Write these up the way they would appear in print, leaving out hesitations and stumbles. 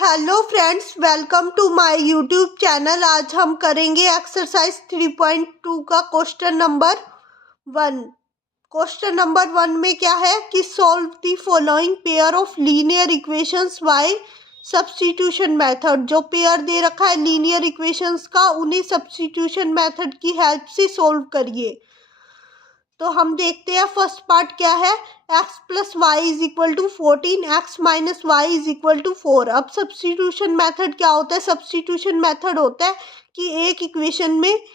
Hello friends, welcome to my YouTube channel. आज हम करेंगे एक्सरसाइज 3.2 का क्वेश्चन नंबर 1। क्वेश्चन नंबर 1 में क्या है कि solve the following pair of linear equations bye substitution method. जो पेयर दे रखा है लीनियर इक्वेशंस का, उन्हें सब्स्टिट्यूशन मेथड की हेल्प से सॉल्व करिए। तो हम देखते हैं फर्स्ट पार्ट क्या है। x plus y is equal to 14, x minus y is equal to 4। अब सब्स्टिट्यूशन मेथड क्या होता है? सब्स्टिट्यूशन मेथड होता है कि एक इक्वेशन में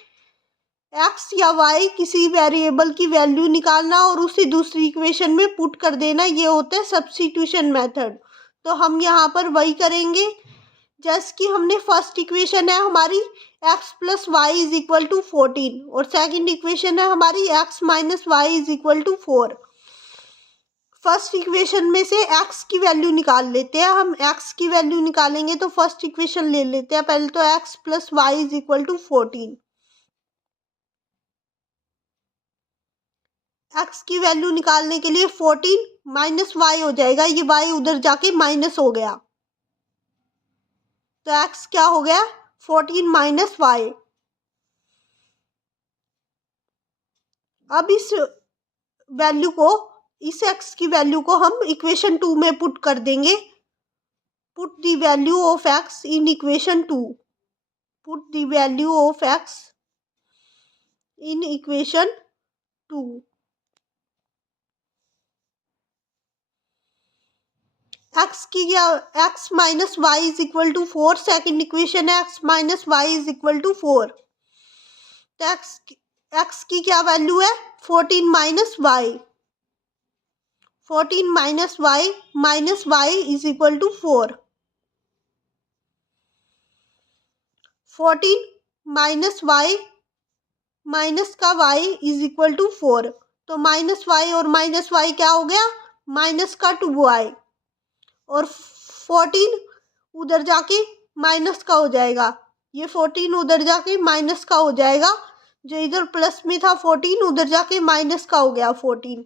x या y किसी वेरिएबल की वैल्यू निकालना और उसे दूसरी इक्वेशन में पुट कर देना, ये होता है सब्स्टिट्यूशन मेथड। तो हम यहाँ पर वही करेंगे जैसे कि हमने फर्स्ट इक्वेशन है हमारी x plus y is equal to 14 और सेकंड इक्वेशन है हमारी x minus y is equal to 4। First equation में से x की वैल्यू निकाल लेते हैं। हम x की वैल्यू निकालेंगे तो फर्स्ट इक्वेशन ले लेते हैं पहले। तो x plus y is equal to 14। x की वैल्यू निकालने के लिए 14 माइनस वाई हो जाएगा, ये y उधर जाके माइनस हो गया, तो x क्या हो गया? 14 माइनस वाई। अब इस वैल्यू को, इस x की वैल्यू को हम इक्वेशन 2 में पुट कर देंगे। Put the value of x in equation 2। Put the value of x in equation 2। x की क्या? x minus y is equal to 4। Second equation है x minus y is equal to 4। तो x की क्या value है? 14 minus y. 14 minus y is equal to 4। 14 minus y minus का y is equal to 4। तो minus y और minus Y क्या हो गया? माइनस का 2y, और 14 उधर जाके माइनस का हो जाएगा। ये 14 उधर जाके माइनस का हो जाएगा। जो इधर प्लस में था 14 उधर जाके माइनस का हो गया 14।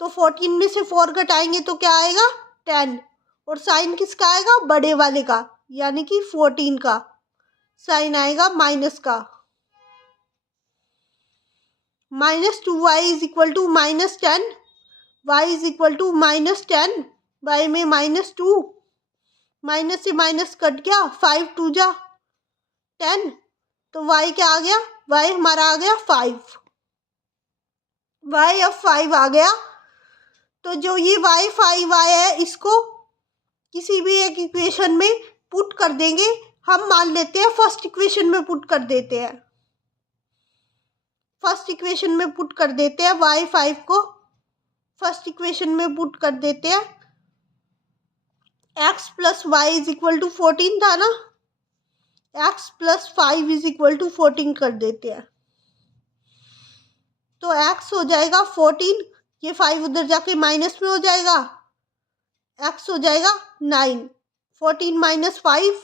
तो 14 में से 4 घटाएंगे तो क्या आएगा? 10। और साइन किसका आएगा? बड़े वाले का, यानी कि 14 का साइन आएगा माइनस का। Minus 2y is equal to minus 10। y is equal to minus 10। y में माइनस 2, माइनस से माइनस कट गया, 5 2 जा 10। तो y क्या आ गया? y हमारा आ गया 5। y अब 5 आ गया। तो जो ये y 5y है, इसको किसी भी एक इक्वेशन में पुट कर देंगे। हम मान लेते हैं फर्स्ट इक्वेशन में पुट कर देते हैं। फर्स्ट इक्वेशन में पुट कर देते हैं y 5 को। फर्स्ट इक्वेशन में पुट कर देते हैं। x plus y is equal to 14 था ना, x plus 5 is equal to 14 कर देते हैं। तो x हो जाएगा 14, ये 5 उधर जाके माइनस में हो जाएगा, x हो जाएगा 9। 14 माइनस 5,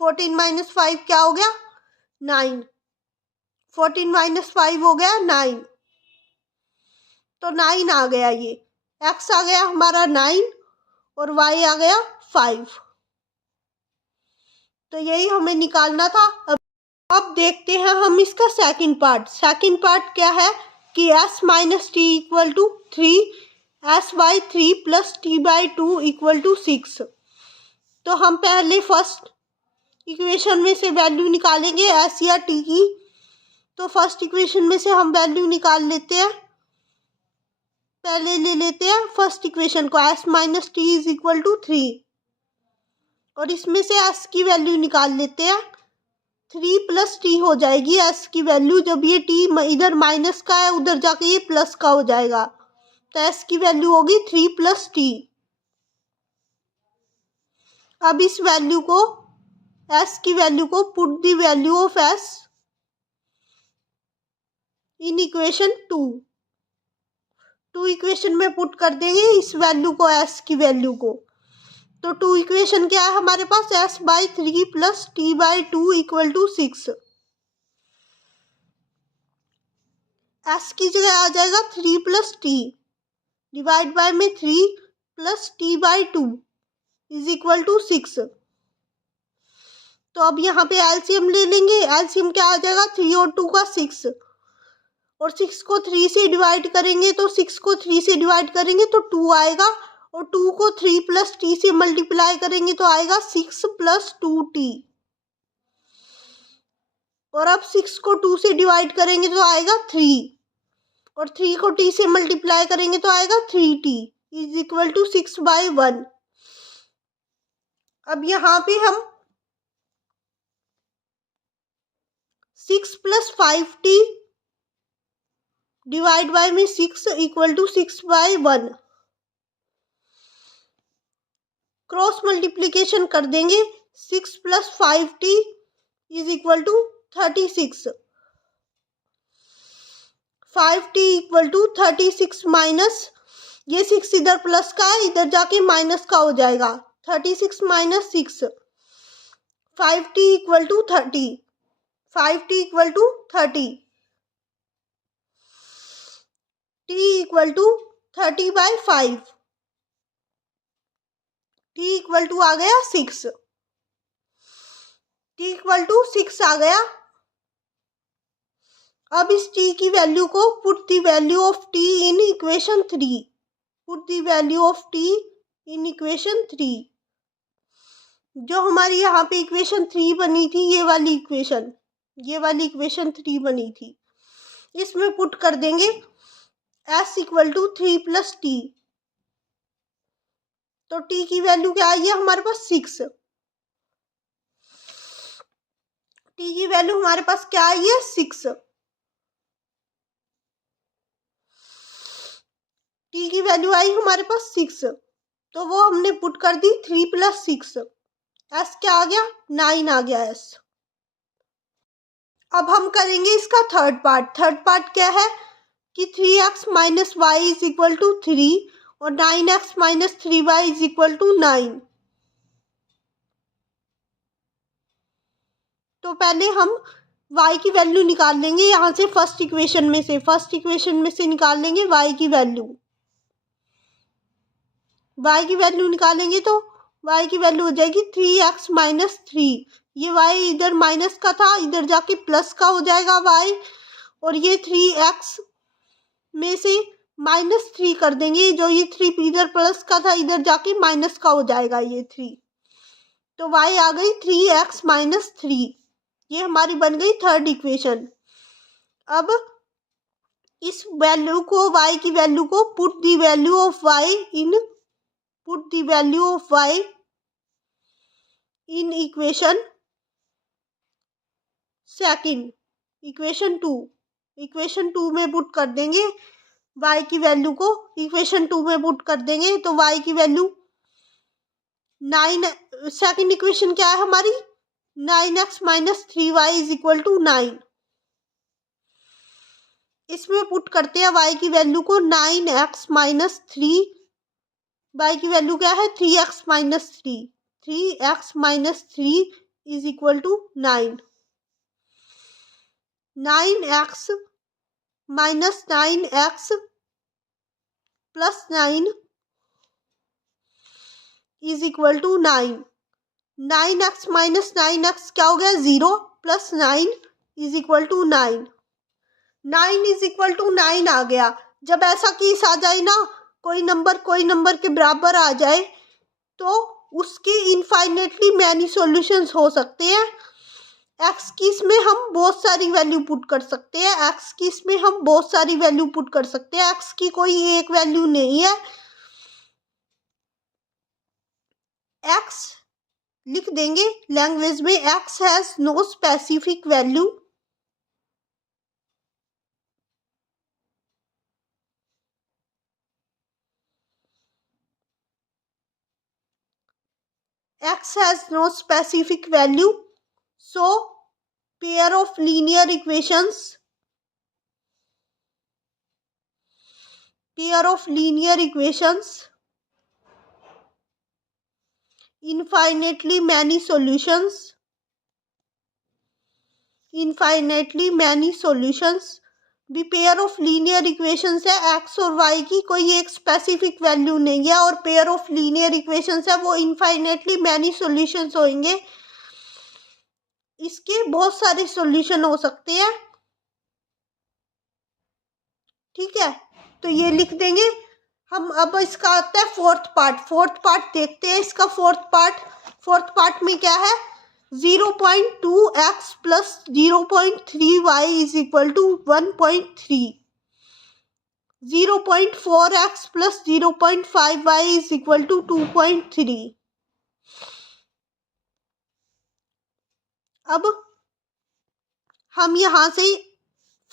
14 माइनस 5 क्या हो गया? 9। 14 माइनस 5 हो गया 9। तो 9 आ गया, ये x आ गया हमारा 9 और y आ गया 5। तो यही हमें निकालना था। अब देखते हैं हम इसका सेकंड पार्ट। सेकंड पार्ट क्या है कि s minus t equal to 3, s by 3 plus t by 2 equal to 6। तो हम पहले फर्स्ट इक्वेशन में से वैल्यू निकालेंगे s या t की। तो फर्स्ट इक्वेशन में से हम वैल्यू निकाल लेते हैं। पहले ले लेते हैं फर्स्ट इक्वेशन को, s minus t is equal to 3, और इसमें से s की वैल्यू निकाल लेते हैं। 3 प्लस टी हो जाएगी s की वैल्यू। जब ये t इधर माइनस का है, उधर जाके ये प्लस का हो जाएगा, तो s की वैल्यू होगी 3 प्लस टी। अब इस वैल्यू को, s की वैल्यू को put the value of s in equation 2 equation में पुट कर देंगे इस वैल्यू को, s की वैल्यू को। तो 2 इक्वेशन क्या है हमारे पास? s by 3 plus t by 2 equal to 6। s की जगह आ जाएगा 3 प्लस टी, डिवाइड बाय में 3 plus t by 2 is equal to 6। तो अब यहाँ पे एलसीएम ले लेंगे। एलसीएम क्या आ जाएगा, 3 और 2 का 6, और 6 को 3 से डिवाइड करेंगे तो 6 को 3 से डिवाइड करेंगे तो 2 आएगा, और 2 को 3 प्लस टी से मल्टीप्लाई करेंगे तो आएगा 6 प्लस 2t। और अब 6 को 2 से डिवाइड करेंगे तो आएगा 3, और 3 को t से मल्टीप्लाई करेंगे तो आएगा 3t इज इक्वल टू 6/1। अब यहाँ पे हम 6 प्लस 5t डिवाइड बाय में 6 इक्वल टू 6/1 क्रॉस मल्टीप्लीकेशन कर देंगे। 6 plus 5t is equal to 36। 5t equal to 36 minus, ये 6 इधर प्लस का है, इधर जाके माइनस का हो जाएगा। 36 minus 6, 5t equal to 30। 5t equal to 30, t equal to 30/5, t equal to आ गया 6, t इक्वल टू 6 आ गया। अब इस t की वैल्यू को put the value of t in equation 3, put the value of t in equation 3। जो हमारी यहाँ पे इक्वेशन 3 बनी थी, ये वाली इक्वेशन 3 बनी थी, इसमें पुट कर देंगे s equal to 3 plus t. तो t की वैल्यू क्या आई है हमारे पास 6, t की वैल्यू हमारे पास क्या आई है 6, t की वैल्यू आई हमारे पास 6, तो वो हमने पुट कर दी 3 प्लस 6, s क्या आ गया 9 आ गया s। अब हम करेंगे इसका थर्ड पार्ट क्या है कि 3x minus y is equal to 3 और 9x minus 3y is equal to 9। तो पहले हम y की वैल्यू निकाल लेंगे यहाँ से, फर्स्ट इक्वेशन में से निकाल लेंगे y की वैल्यू निकालेंगे तो y की वैल्यू हो जाएगी 3x माइनस 3। ये y इधर माइनस का था, इधर जाके प्लस का हो जाएगा y, और ये 3x में से -3 कर देंगे, जो ये 3 इधर प्लस का था इधर जाके माइनस का हो जाएगा ये 3, तो y आ गई 3x माइनस 3। ये हमारी बन गई थर्ड इक्वेशन। अब इस वैल्यू को, y की वैल्यू को put the value of y in equation second, equation 2 में पुट कर देंगे y की वैल्यू को, इक्वेशन 2 में पुट कर देंगे तो y की वैल्यू 9, सेकंड इक्वेशन क्या है हमारी 9x minus 3y is equal to 9। इसमें पुट करते हैं y की वैल्यू को 9x माइनस 3, y की वैल्यू क्या है 3x minus 3, 3x minus 3 is equal to 9। 9x minus 9x plus 9 is equal to 9। 9x minus 9x क्या हो गया 0, plus 9 is equal to 9। 9 is equal to 9 आ गया। जब ऐसा केस आ जाए ना, कोई नंबर के बराबर आ जाए तो उसके इनफाइनेटली मैनी सॉल्यूशंस हो सकते हैं। एक्स की इसमें हम बहुत सारी वैल्यू पुट कर सकते हैं, एक्स की कोई एक वैल्यू नहीं है। एक्स लिख देंगे लैंग्वेज में, x has no specific value, x has no specific value, so pair of linear equations infinitely many solutions भी पेयर ऑफ लीनियर इक्वेशंस है। एक्स और वाई की कोई एक स्पेसिफिक वैल्यू नहीं है और पेयर ऑफ लीनियर इक्वेशंस है, वो इनफाइनेटली मैनी सॉल्यूशंस होंगे। इसके बहुत सारे सॉल्यूशन हो सकते हैं, ठीक है। तो ये लिख देंगे हम। अब इसका आता है फोर्थ पार्ट देखते हैं इसका। फोर्थ पार्ट में क्या है, 0.2x plus 0.3y is equal to 1.3, 0.4x plus 0.5y is equal to 2.3। अब हम यहाँ से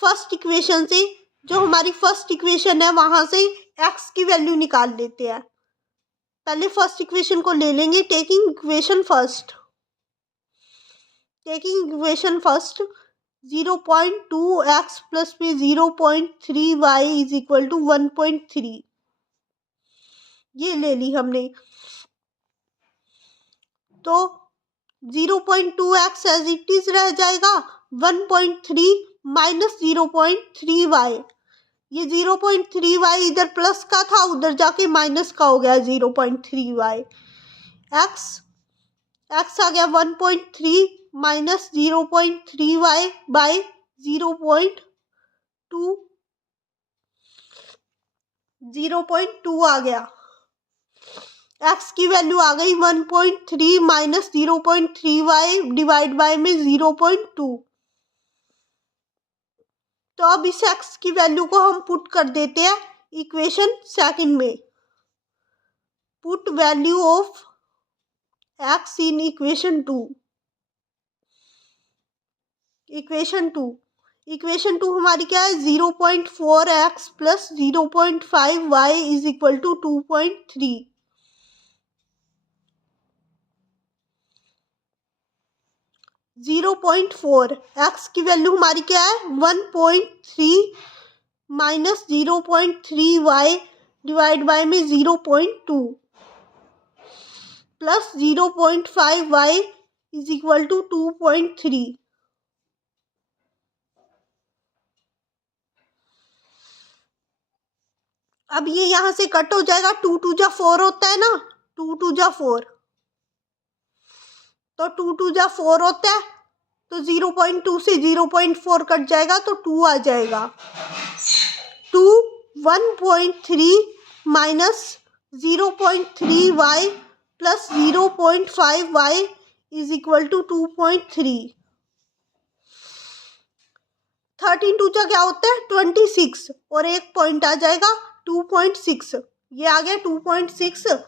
फर्स्ट इक्वेशन से, जो हमारी फर्स्ट इक्वेशन है वहां से x की वैल्यू निकाल लेते हैं। पहले फर्स्ट इक्वेशन को ले लेंगे। Taking equation first 0.2x plus में 0.3y इज इक्वल टू 1.3, ये ले ली हमने। तो 0.2x एज इट इज रह जाएगा, 1.3 माइनस 0.3y, ये 0.3y इधर प्लस का था, उधर जाके माइनस का हो गया 0.3y। x आ गया 1.3 माइनस 0.3y बाय 0.2 आ गया। x की वैल्यू आ गई 1.3 माइनस 0.3y डिवाइड बाय में 0.2। तो अब इस x की वैल्यू को हम पुट कर देते हैं इक्वेशन सेकंड में। Put value of x in equation two हमारी क्या है, 0.4x plus 0.5y is equal to 2.3। 0.4 x की वैल्यू हमारी क्या है 1.3 माइनस 0.3y डिवाइड बाय में 0.2 plus 0.5y is equal to 2.3। अब ये यहाँ से कट हो जाएगा, 2 2 जा 4 होता है ना, 2 2 जा 4, तो 2 2 जा 4 होता है, तो 0.2 से 0.4 कट जाएगा तो 2 आ जाएगा। 2 1.3 minus 0.3y plus 0.5y is equal to 2.3। 13 2 जा क्या होता है 26, और एक पॉइंट आ जाएगा 2.6, ये आ गया 2.6।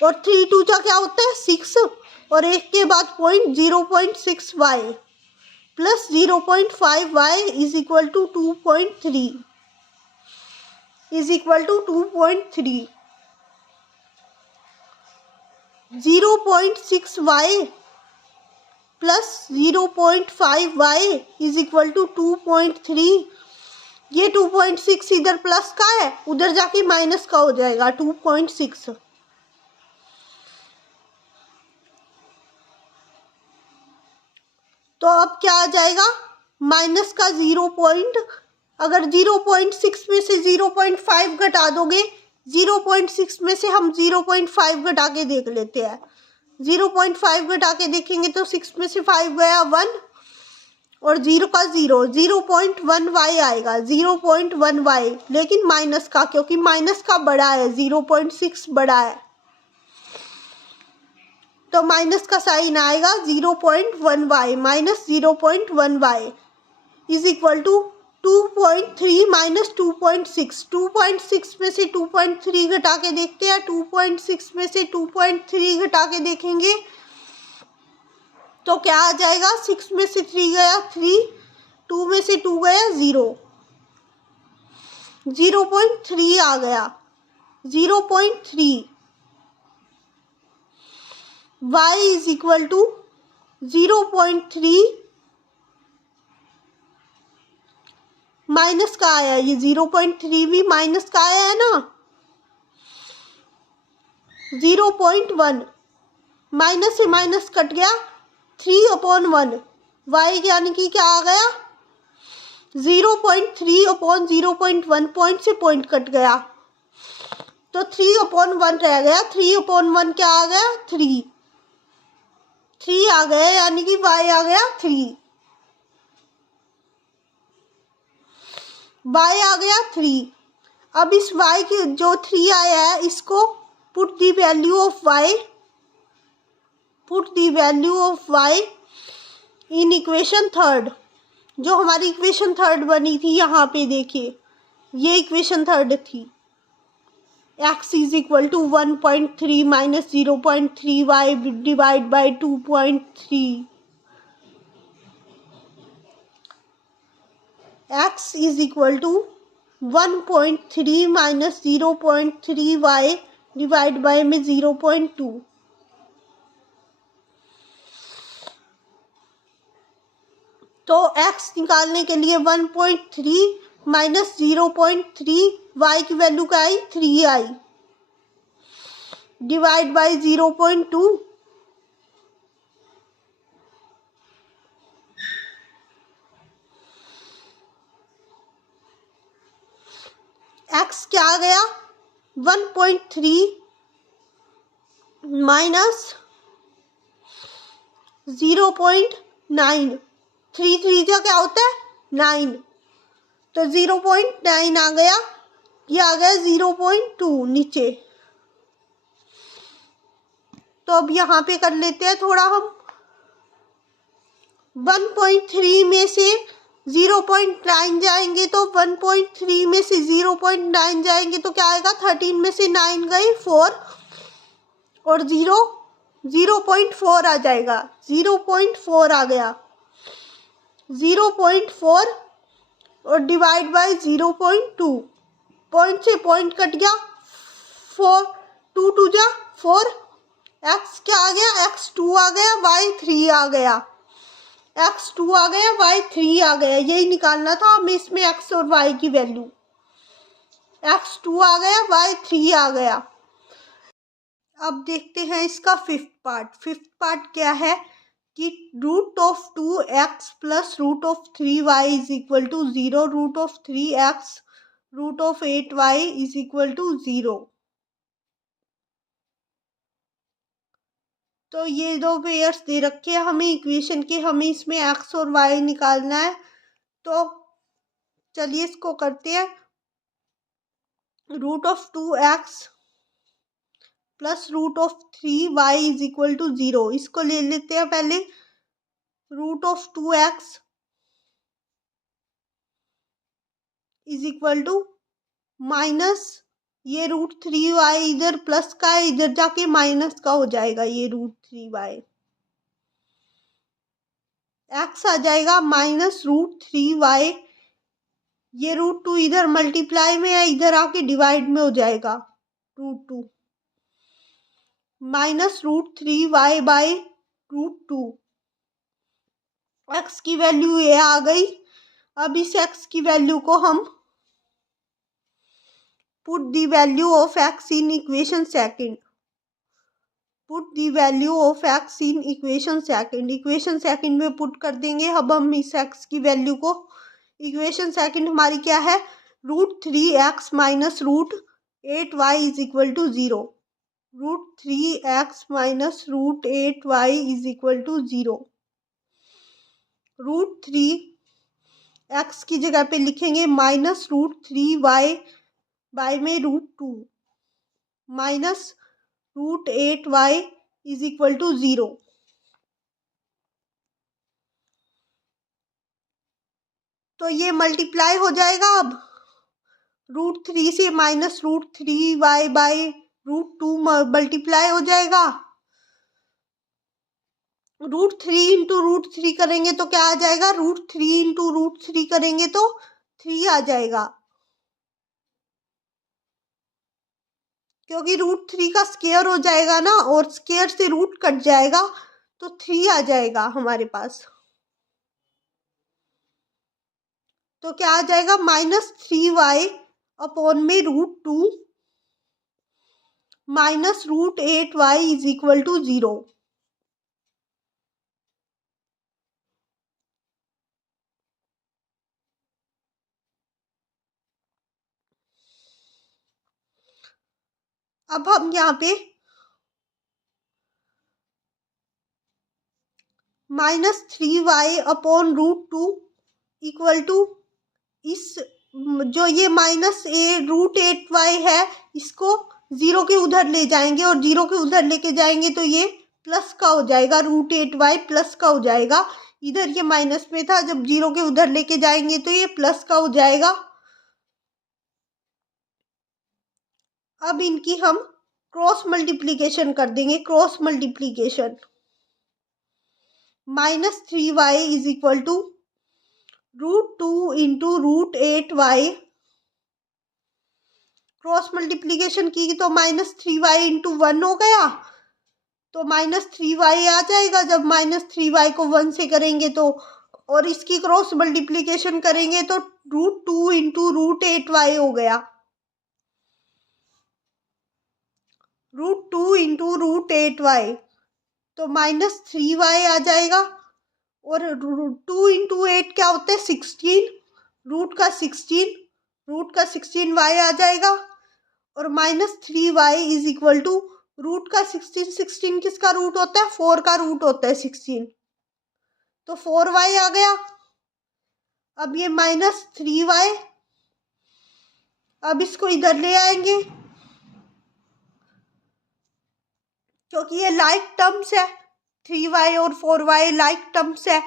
और 3 2 जा क्या होता है 6, और एक के बाद point 0.6y plus 0.5y is equal to 2.3 0.6y plus 0.5y is equal to 2.3। ये 2.6 इधर प्लस का है, उधर जाके माइनस का हो जाएगा 2.6। तो अब क्या आ जाएगा, माइनस का 0 पॉइंट, अगर 0.6 में से 0.5 घटा दोगे, 0.6 में से हम 0.5 घटा के देख लेते हैं। 0.5 घटा के देखेंगे तो 6 में से 5 गया 1, और 0 का 0.1y आएगा, 0.1y, लेकिन माइनस का, क्योंकि माइनस का बड़ा है, 0.6 बड़ा है, तो माइनस का साइन आएगा 0.1y minus 0.1y is equal to 2.3 minus 2.6। 2.6 में से 2.3 घटा के देखते हैं, 2.6 में से 2.3 घटा के देखेंगे तो क्या आ जाएगा, 6 में से 3 गया 3, 2 में से 2 गया 0, 0.3 आ गया, 0.3 y is equal to 0.3 minus का आया, ये 0.3 भी माइनस का आया है ना, 0.1 माइनस से माइनस कट गया, 3/1 y यानी कि क्या आ गया 0.3/0.1 पॉइंट से पॉइंट कट गया, तो 3/1 रह गया, 3/1 क्या आ गया 3, 3 आ गया, यानी कि y आ गया 3, y आ गया 3। अब इस y की जो 3 आया है, इसको put the value of y, put the value of y in equation third. जो हमारी इक्वेशन थर्ड बनी थी, यहाँ पे देखिए, ये इक्वेशन थर्ड थी। x is equal to 1.3 minus 0.3 y divide by 2.3। x is equal to 1.3 minus 0.3 y divide by में 0.2। तो x निकालने के लिए 1.3 माइनस 0.3 y की वैल्यू क्या आई, 3 आई, डिवाइड बाई 0.2। x क्या आ गया, 1.3 माइनस 0.9, 3 3 का क्या होता है 9, तो 0.9 आ गया, ये आ गया 0.2 नीचे। तो अब यहाँ पे कर लेते हैं थोड़ा हम, 1.3 में से 0.9 जाएंगे तो 1.3 में से 0.9 जाएंगे तो क्या आएगा, 13 में से 9 गए 4 और 0.4 आ जाएगा, 0.4 आ गया, 0.4 और डिवाइड बाय 0.2, पॉइंट से पॉइंट कट गया, 4 2 2 जा 4, x क्या आ गया, x2 आ गया, y3 आ गया, x2 आ गया, y3 आ गया। यही निकालना था हमें इसमें x और y की वैल्यू, x2 आ गया, y3 आ गया। अब देखते हैं इसका फिफ्थ पार्ट। फिफ्थ पार्ट क्या है कि root of 2x plus root of 3y is equal to 0, root of 3x root of 8y is equal to 0। तो ये दो पेयर्स दे रखे हैं हमें इक्वेशन के, हमें इसमें x और y निकालना है। तो चलिए इसको करते हैं। Root of 2x plus root of 3y is equal to 0, इसको ले लेते हैं पहले। Root of 2x is equal to minus, ये रूट 3y इधर प्लस का है, इधर जाके माइनस का हो जाएगा, ये रूट 3y, x आ जाएगा माइनस रूट 3y, ये रूट 2 इधर मल्टीप्लाई में है, इधर आके डिवाइड में हो जाएगा, root 2 minus root 3y by root 2। x की वैल्यू ये आ गई। अब इस x की वैल्यू को हम put the value of x in equation second, put the value of x in equation second, equation second में पुट कर देंगे। अब हम इस x की वैल्यू को, इक्वेशन सेकंड हमारी क्या है, root 3x minus root 8y is equal to 0, root 3x minus root 8y is equal to 0। Root 3x की जगह पे लिखेंगे माइनस रूट 3y बाय में root 2 minus root 8y is equal to 0। तो ये मल्टीप्लाई हो जाएगा। अब रूट 3 से minus root 3y by root 2 multiply हो जाएगा। रूट 3 इंटू रूट 3 करेंगे तो क्या आ जाएगा, रूट 3 इंटू रूट 3 करेंगे तो 3 आ जाएगा, क्योंकि रूट 3 का स्क्वायर हो जाएगा ना, और स्क्वायर से रूट कट जाएगा तो 3 आ जाएगा हमारे पास। तो क्या आ जाएगा, माइनस 3y अपॉन में root 2 minus root 8y is equal to 0। अब हम यहाँ पे -3y अपॉन √2 इक्वल टू इस जो ये -√8y है इसको 0 के उधर ले जाएंगे और 0 के उधर लेके जाएंगे तो ये प्लस का हो जाएगा, √8y प्लस का हो जाएगा। इधर ये माइनस में था, जब 0 के उधर लेके जाएंगे तो ये प्लस का हो जाएगा। अब इनकी हम क्रॉस मल्टीप्लीकेशन कर देंगे। Cross multiplication -3y is equal to √2 into √8y। Cross multiplication की तो -3y इंटू 1 हो गया, तो -3y आ जाएगा जब -3y को 1 से करेंगे तो। और इसकी क्रॉस मल्टीप्लीकेशन करेंगे तो √2 इंटू √8y हो गया। √2 इंटू √8y तो -3y आ जाएगा। और 2 इंटू 8 क्या होता है 16, रूट का 16 y आ जाएगा। और -3y is equal to root का 16 किसका रूट होता है 4 का रूट होता है 16, तो 4y आ गया। अब ये -3y, अब इसको इधर ले आएंगे क्योंकि ये लाइक टर्म्स है, 3y और 4y लाइक टर्म्स है,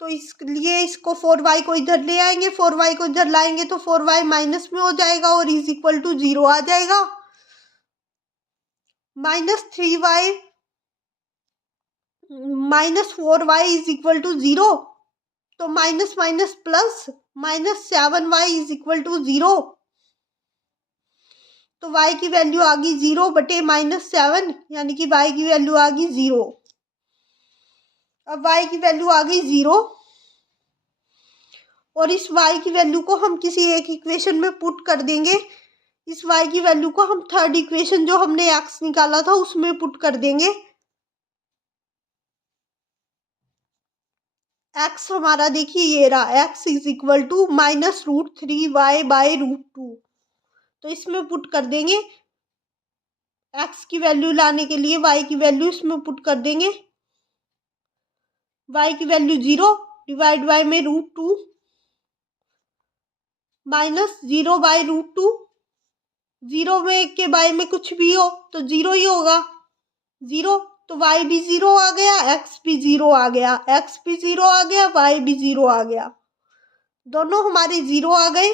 तो इसलिए इसको 4y को इधर ले आएंगे। 4y को इधर लाएंगे तो 4y माइनस में हो जाएगा और इज इक्वल टू 0 आ जाएगा। -3y -4y is equal to 0, तो minus minus plus -7y is equal to 0, तो y की वैल्यू आ गई 0 बटे -7, यानी कि y की वैल्यू आ गई 0। अब y की वैल्यू आ गई 0 और इस y की वैल्यू को हम किसी एक इक्वेशन में पुट कर देंगे। इस y की वैल्यू को हम थर्ड इक्वेशन जो हमने x निकाला था उसमें पुट कर देंगे। x हमारा देखिए ये रहा, x is equal to -√3y by √2, तो इसमें पुट कर देंगे। x की वैल्यू लाने के लिए y की वैल्यू इसमें पुट कर देंगे। y की वैल्यू 0 डिवाइड बाय में √2 -0 बाय √2, 0 में के बाय में कुछ भी हो तो 0 ही होगा, 0, तो y भी 0 आ गया, x भी 0 आ गया, x भी 0 आ गया, y भी 0 आ गया, दोनों हमारे 0 आ गए।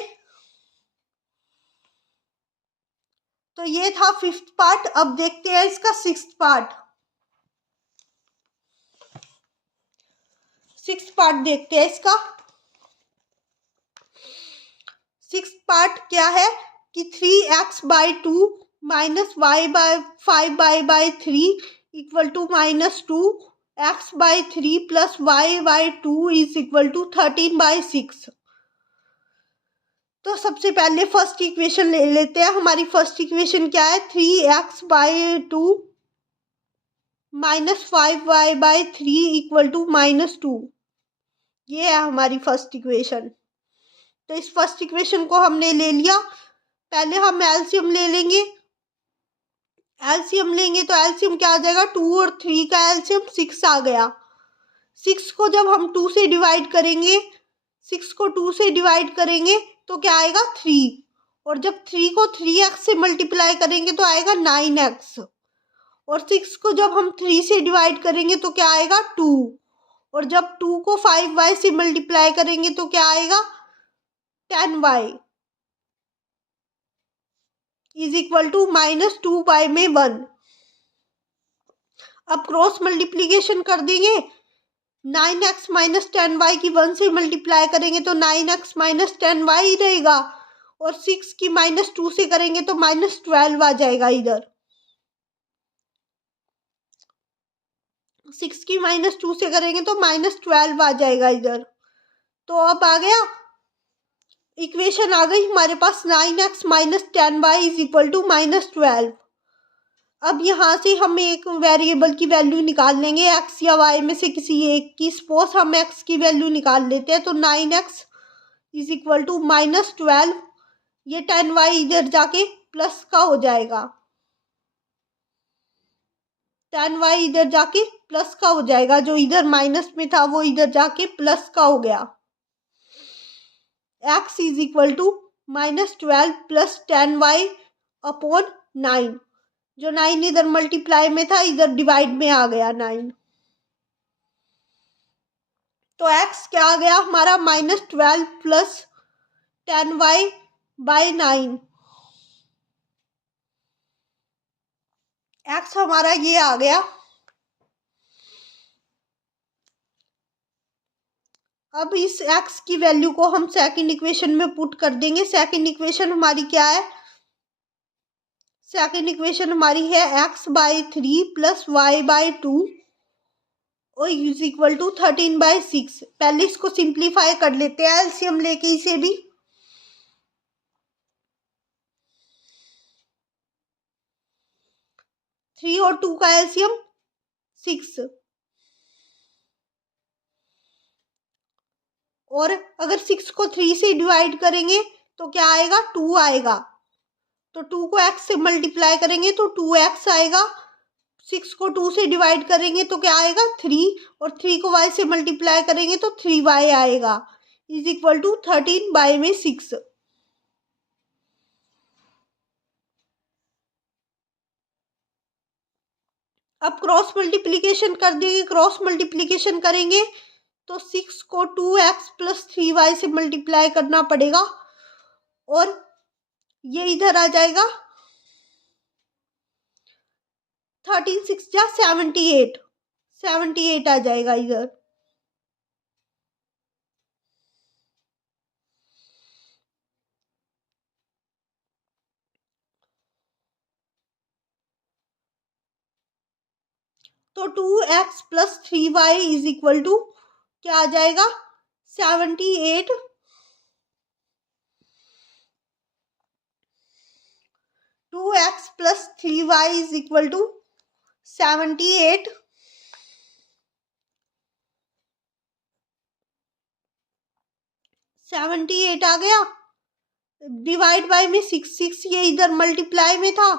तो ये था 5th पार्ट। अब देखते हैं इसका 6th पार्ट। 6th पार्ट देखते हैं इसका। 6th पार्ट क्या है कि 3x/2 -y by 5y/3 equal to -2, x/3 plus y/2 is equal to 13/6। तो सबसे पहले फर्स्ट इक्वेशन ले लेते हैं। हमारी फर्स्ट इक्वेशन क्या है 3x/2 -5y/3 इक्वल टू -2, ये है हमारी फर्स्ट इक्वेशन। तो इस फर्स्ट इक्वेशन को हमने ले लिया। पहले हम एलसीएम ले लेंगे। एलसीएम लेंगे तो एलसीएम क्या आ जाएगा 2 और 3 का एलसीएम 6 आ गया। 6 को जब हम 2 से डिवाइड करेंगे, 6 को 2 से डिवाइड करेंगे तो क्या आएगा 3, और जब 3 को 3x से मल्टीप्लाई करेंगे तो आएगा 9x, और 6 को जब हम 3 से डिवाइड करेंगे तो क्या आएगा 2, और जब 2 को 5y से मल्टीप्लाई करेंगे तो क्या आएगा 10y is equal to -2y में 1। अब क्रॉस मल्टीप्लीकेशन कर देंगे। 9x - 10y की 1 से मल्टीप्लाई करेंगे तो 9x - 10y ही रहेगा, और 6 की -2 से करेंगे तो -12 आ जाएगा इधर। 6 की -2 से करेंगे तो -12 आ जाएगा इधर। तो अब आ गया, इक्वेशन आ गई हमारे पास 9x - 10y is equal to -12। अब यहाँ से हम एक वेरिएबल की वैल्यू निकाल लेंगे, x या y में से किसी एक की। सपोज हम x की वैल्यू निकाल लेते हैं, तो 9x इज इक्वल टू -12, ये 10y इधर जाके प्लस का हो जाएगा, tan y इधर जाके प्लस का हो जाएगा, जो इधर माइनस में था वो इधर जाके प्लस का हो गया। x is equal to -12 plus tan y upon 9, जो 9 इधर मल्टीप्लाई में था इधर डिवाइड में आ गया 9, तो x क्या आ गया हमारा -12 plus tan y by 9। x हमारा ये आ गया। अब इस x की वैल्यू को हम सेकंड इक्वेशन में पुट कर देंगे। सेकंड इक्वेशन हमारी क्या है? सेकंड इक्वेशन हमारी है x/3 प्लस y/2 और इज इक्वल टू 13/6। पहले इसको सिंप्लीफाई कर लेते हैं एलसीएम लेके इसे भी। थ्री और 2 का एलसीएम 6, और अगर 6 को 3 से डिवाइड करेंगे तो क्या आएगा? 2 आएगा। तो 2 को x से मल्टीप्लाई करेंगे तो 2x आएगा। 6 को 2 से डिवाइड करेंगे तो क्या आएगा? 3, और 3 को y से मल्टीप्लाई करेंगे तो 3y आएगा, इज इक्वल टू 13/6। अब क्रॉस मल्टीप्लीकेशन कर देंगे। क्रॉस मल्टीप्लीकेशन करेंगे तो 6 को 2x प्लस 3y से मल्टीप्लाई करना पड़ेगा, और ये इधर आ जाएगा 13 6 जा 78, 78 आ जाएगा इधर। तो 2x plus 3y is equal to क्या आ जाएगा? 78। 2x plus 3y is equal to 78। 78 आ गया। डिवाइड बाय में 6, 6 ये इधर मल्टीप्लाई में था,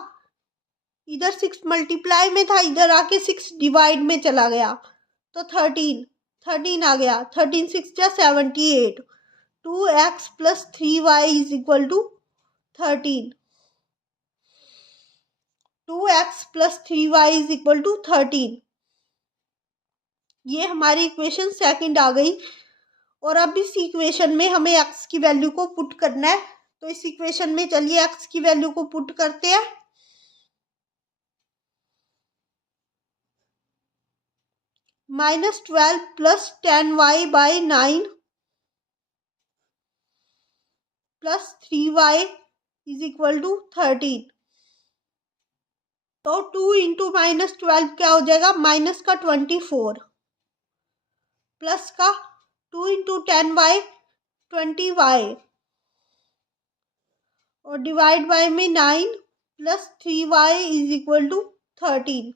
इधर 6 मल्टीप्लाई में था, इधर आके 6 डिवाइड में चला गया, तो 13, 13 आ गया। 13 6 जा 78। 2x plus 3y is equal to 13। 2x plus 3y is equal to 13। ये हमारी इक्वेशन सेकंड आ गई। और अब इस इक्वेशन में हमें x की वैल्यू को पुट करना है, तो इस इक्वेशन में चलिए x की वैल्यू को पुट करते हैं। -12 plus tan y by 9 plus 3y is equal to 13। तो 2 इंटू -12 क्या हो जाएगा? माइनस का 24 प्लस का 2 इंटू 10y 20y, और डिवाइड बाय में 9 plus 3y is equal to 13।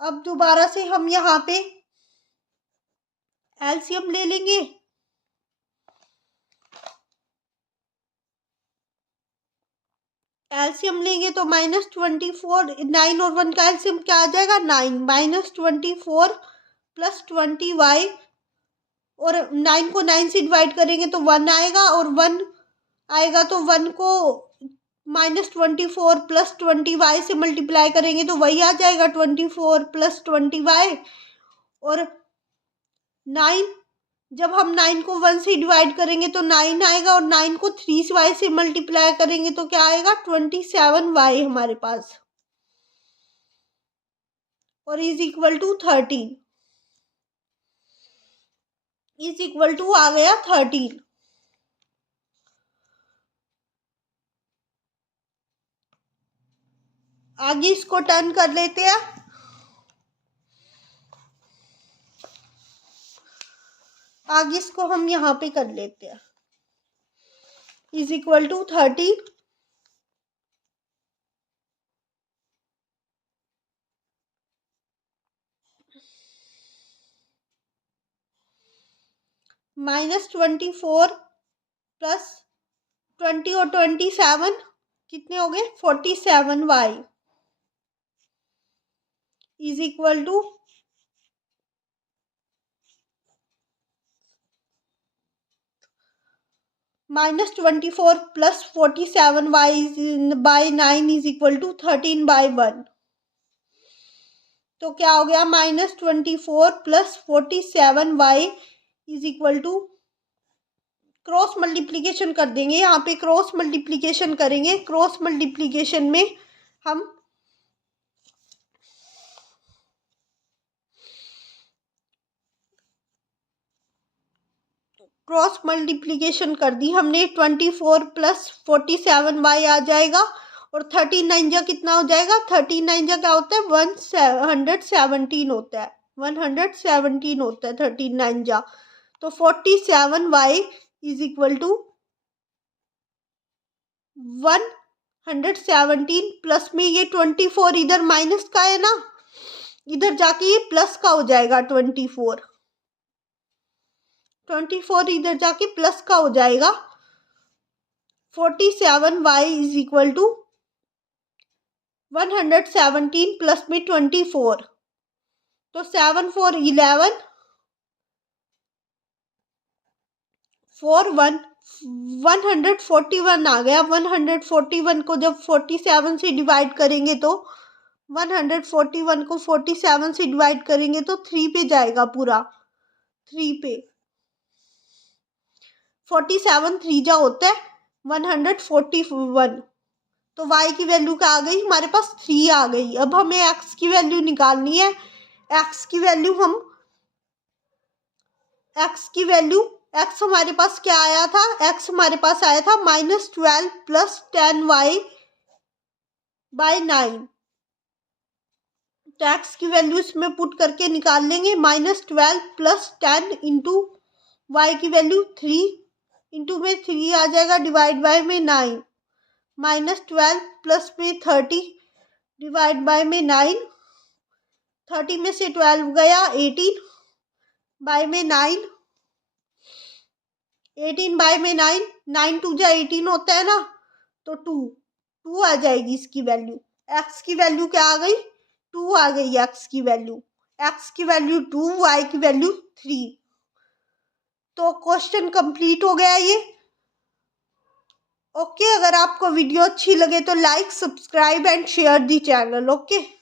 अब दोबारा से हम यहाँ पे एलसीएम ले लेंगे। एलसीएम लेंगे तो -24, 9 और 1 का एलसीएम क्या आ जाएगा? 9। -24 प्लस 20y, और 9 को 9 से डिवाइड करेंगे तो 1 आएगा, और 1 आएगा तो 1 को -24 प्लस 20y से मल्टीप्लाई करेंगे तो वही आ जाएगा 24 प्लस 20y, और 9, जब हम 9 को 1 से डिवाइड करेंगे तो 9 आएगा, और 9 को 3y से मल्टीप्लाई करेंगे तो क्या आएगा? 27y हमारे पास, और is equal to 13, is equal to आ गया 13। आगे इसको टर्न कर लेते हैं। आगे इसको हम यहाँ पे कर लेते हैं। इज इक्वल टू 13, -24 प्लस 20 और 27 कितने हो गए? 47y is equal to -24 plus 47y by 9 is equal to 13/1। तो क्या हो गया? -24 plus 47y is equal to, cross multiplication कर देंगे, यहाँ पे क्रॉस मल्टीप्लीकेशन करेंगे। क्रॉस मल्टीप्लीकेशन में हम क्रॉस मल्टीप्लीकेशन कर दी हमने। 24 प्लस 47y आ जाएगा और 39 जा कितना हो जाएगा? 39 जा क्या होता है? 117 होता है। 117 होता है 39 जा। तो 47y is equal to 117 plus में ये 24 इधर माइनस का है ना, इधर जाके ये प्लस का हो जाएगा। 24 इधर जाके प्लस का हो जाएगा। 47y is equal to 117 plus में 24, तो 7 4 11 4 1 141 आ गया। 141 को जब 47 से डिवाइड करेंगे तो 141 को 47 से डिवाइड करेंगे तो 3 पे जाएगा पूरा। 3 पे 47 3 जा होता है 141। तो y की वैल्यू क्या आ गई? हमारे पास 3 आ गई। अब हमें x की वैल्यू निकालनी है। x की वैल्यू x हमारे पास क्या आया था? x हमारे पास आया था -12 प्लस 10y बाई 9। तो x की वैल्यू इसमें पुट करके निकाल लेंगे। -12 प्लस 10 इंटू y की वैल्यू 3 इंटू में 3 आ जाएगा, डिवाइड बाय में 9। -12 प्लस में 30 डिवाइड बाय में 9। 30 में से 12 गया 18 बाय में 9। 18 बाय में 9, 9 2 जा 18 होता है ना, तो 2 आ जाएगी इसकी वैल्यू। x की वैल्यू क्या आ गई? 2 आ गई x की वैल्यू। x की वैल्यू 2, y की वैल्यू 3। तो क्वेश्चन कंप्लीट हो गया ये। ओके, अगर आपको वीडियो अच्छी लगे तो like, subscribe and share the channel. Okay.